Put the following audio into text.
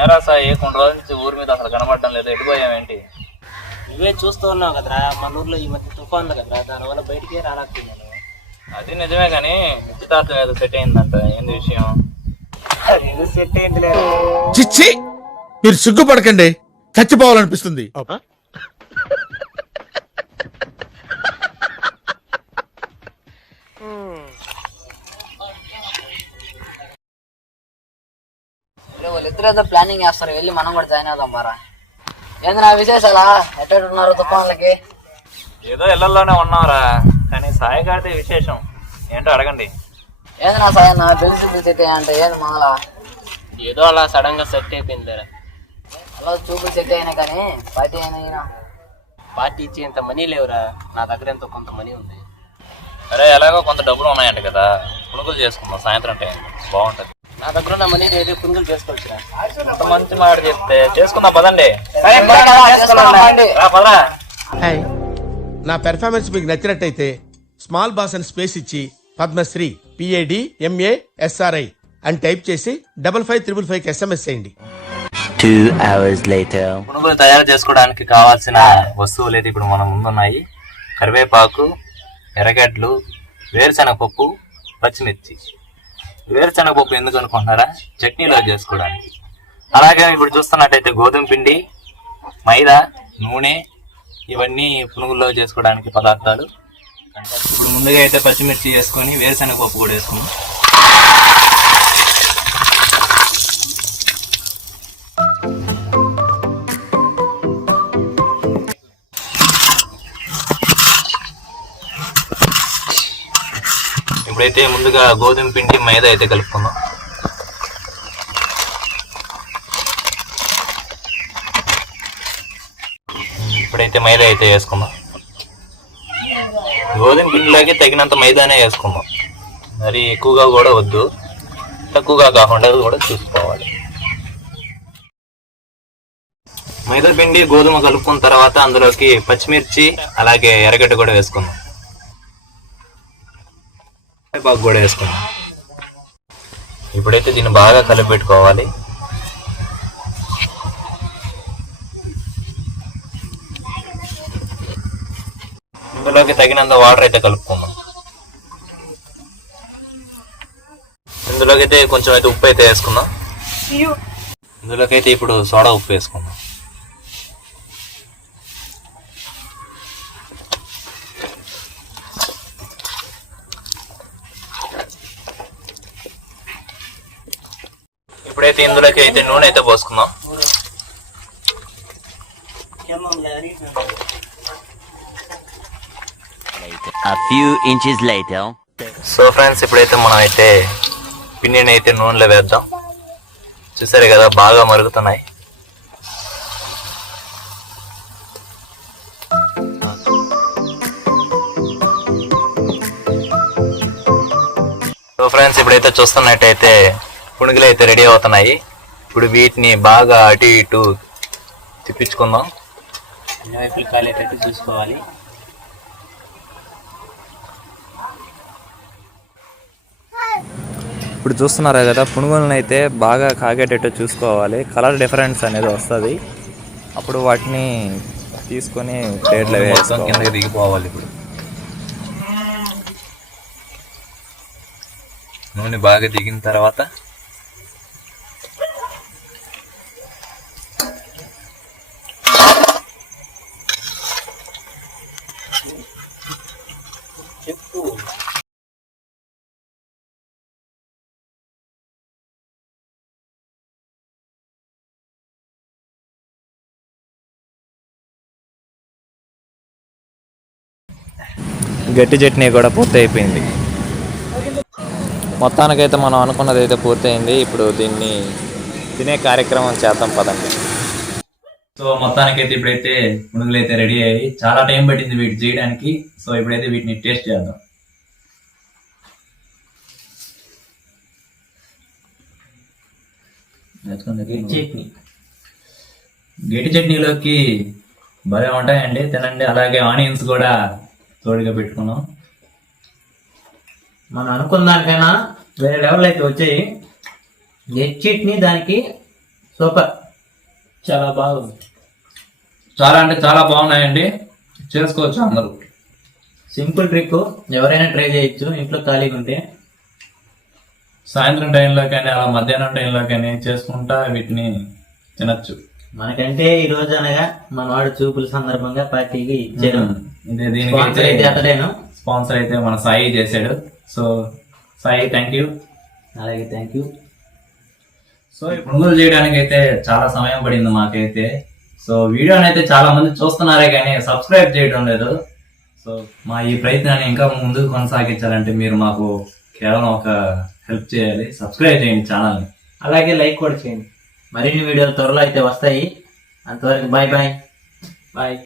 నేరా సాయి కొన్ని రోజుల నుంచి ఊరి మీద అసలు కనబడడం లేదు. ఎటుపోయామేంటి నువ్వే చూస్తూ ఉన్నావు కదరా మన ఊర్లో ఈ మధ్య తుఫాన్లు కదరా దానివల్ల బయటికే రాలేకపోయినాను అది నిజమే కానీ నిశ్చితార్థం ఏదో సెట్ అయిందంట. ఏంది విషయం? ఇది సెట్ అయింది లేదు చిచ్చి మీరు సిగ్గుపడకండి. చచ్చిపోవాలనిపిస్తుంది. ఏదో ప్లానింగ్ చేస్తారు. వెళ్ళి మనం కూడా జాయిన్ అవుదాం బారా ఏంది నా విశేషాలా? ఎట్ట ఉన్నారు తుఫాన్లకి? ఏదో ఇళ్ళలోనే ఉన్నావురా కానీ సాయి గారిది విశేషం. ఏంటో అడగండి. ఏంది నా సాయన్న బిల్స్ బిల్స్ అయితే అంటే ఏంది మొదల ఏదో అలా సడన్గా సెట్ అయిపోయింది అలా చూపులు సెట్ అయినా కానీ పార్టీ అయినా పార్టీ ఇచ్చేంత మనీ లేవురా. నా దగ్గర ఎంతో కొంత మనీ ఉంది. అరే ఎలాగో కొంత డబ్బులు ఉన్నాయంట కదా. పునుగులు చేసుకుందాం సాయంత్రం టైం బాగుంటది. నా దగ్గర ఉన్న మనీ ఏదో అంత మంచి మాట చెప్తే చేసుకుందాం పదండి. అండి రా పదరా. హాయ్ నా పెర్ఫార్మెన్స్ మీకు నచ్చినట్టయితే స్మాల్ బాస్ అని స్పేస్ ఇచ్చి Padmashri P A D M A SRI అని టైప్ చేసి double five triple five SMS చేయండి. పునుగులు తయారు చేసుకోవడానికి కావాల్సిన వస్తువులు అయితే ఇప్పుడు మన ముందున్నాయి? కరివేపాకు ఎర్రగడ్డలు వేరుశనగపప్పు పచ్చిమిర్చి. వేరుశనగపప్పు ఎందుకు అనుకుంటున్నారా? చట్నీలో చేసుకోవడానికి. అలాగే ఇప్పుడు చూస్తున్నట్టయితే గోధుమ పిండి మైదా నూనె ఇవన్నీ పునుగుల్లో చేసుకోవడానికి పదార్థాలు. ఇప్పుడు ముందుగా అయితే పచ్చిమిర్చి వేసుకొని వేరుశనగపప్పు కూడా వేసుకున్నాం ఇప్పుడైతే ముందుగా గోధుమ పిండి మైదా అయితే కలుపుకుందాం. ఇప్పుడైతే మైదా అయితే వేసుకుందాం. గోధుమ పిండిలోకి తగినంత మైదానే వేసుకుందాం. మరి ఎక్కువగా కూడా వద్దు. తక్కువగా కాకుండా కూడా చూసుకోవాలి. మైదా పిండి గోధుమ కలుపుకున్న తర్వాత అందులోకి పచ్చిమిర్చి అలాగే ఎర్రగడ్డ కూడా వేసుకుందాం. కరివేపాకు కూడా వేసుకుందాం ఇప్పుడైతే దీన్ని బాగా కలిపి పెట్టుకోవాలి ఇందులోకి తగినంత వాటర్ అయితే కలుపుకుందాం. ఇందులోకి అయితే కొంచెం అయితే ఉప్పు అయితే వేసుకుందాం. ఇందులోకి అయితే ఇప్పుడు సోడా ఉప్పు వేసుకుందాం. ఇప్పుడైతే ఇందులోకి అయితే నూనె అయితే పోసుకుందాం. సో ఫ్రెండ్స్ ఇప్పుడైతే మనం అయితే పిండిని అయితే నూనెలో వేద్దాం. చూసారు కదా బాగా మరుగుతున్నాయి. సో ఫ్రెండ్స్ ఇప్పుడైతే చూస్తున్నట్టయితే పునుగులు అయితే రెడీ అవుతున్నాయి. ఇప్పుడు వీటిని బాగా అటు ఇటు తిప్పించుకుందాం. అన్ని వైపులు కాలేటట్టు చూసుకోవాలి. ఇప్పుడు చూస్తున్నారా కదా పునుగులను అయితే బాగా కాగేటట్టు చూసుకోవాలి. కలర్ డిఫరెన్స్ అనేది వస్తుంది. అప్పుడు వాటిని తీసుకొని ప్లేట్లో వేసుకోవాలి. కిందకి దిగిపోవాలి ఇప్పుడు. నూనె బాగా దిగిన తర్వాత గట్టి చట్నీ కూడా పూర్తి అయిపోయింది మొత్తానికైతే మనం అనుకున్నది అయితే పూర్తయింది. ఇప్పుడు దీన్ని తినే కార్యక్రమం చేద్దాం పదండి. సో మొత్తానికైతే ఇప్పుడైతే పునుగులు అయితే రెడీ అయ్యాయి. చాలా టైం పట్టింది వీటి చేయడానికి. సో ఇప్పుడైతే వీటిని టేస్ట్ చేద్దాం. చట్నీ. గట్టి చట్నీలోకి భలే ఉంటాయండి. తినండి. అలాగే ఆనియన్స్ కూడా తోడుగా పెట్టుకున్నాం. మనం అనుకున్న దానికైనా వేరే లెవెల్ అయితే వచ్చాయి. ఎగ్ చట్నీ దానికి సూపర్ చాలా బాగుంది. చాలా అంటే చాలా బాగున్నాయండి. చేసుకోవచ్చు అందరూ. సింపుల్ ట్రిక్ ఎవరైనా ట్రై చేయొచ్చు. ఇంట్లో ఖాళీగా ఉంటే. సాయంత్రం టైంలో కానీ అలా మధ్యాహ్నం టైంలో కానీ చేసుకుంటా వీటిని తినచ్చు. మనకంటే ఈ రోజు అనగా మనవాడు చూపుల సందర్భంగా పార్టీకి ఇచ్చారు స్పాన్సర్ అయితే అతడేను. స్పాన్సర్ అయితే మన సాయి చేశాడు. సో సాయి థ్యాంక్ యూ అలాగే థ్యాంక్ యూ సో ఈ పునుగులు చేయడానికి అయితే చాలా సమయం పడింది మాకైతే. సో వీడియోని అయితే చాలా మంది చూస్తున్నారే కానీ సబ్స్క్రైబ్ చేయడం లేదు. సో మా ఈ ప్రయత్నాన్ని ఇంకా ముందుకు కొనసాగించాలంటే మీరు మాకు కేవలం ఒక హెల్ప్ చేయాలి. సబ్స్క్రైబ్ చేయండి ఛానల్ని. అలాగే లైక్ కూడా చేయండి. మరిన్ని వీడియోలు త్వరలో అయితే వస్తాయి. అంతవరకు బాయ్ బాయ్. బాయ్.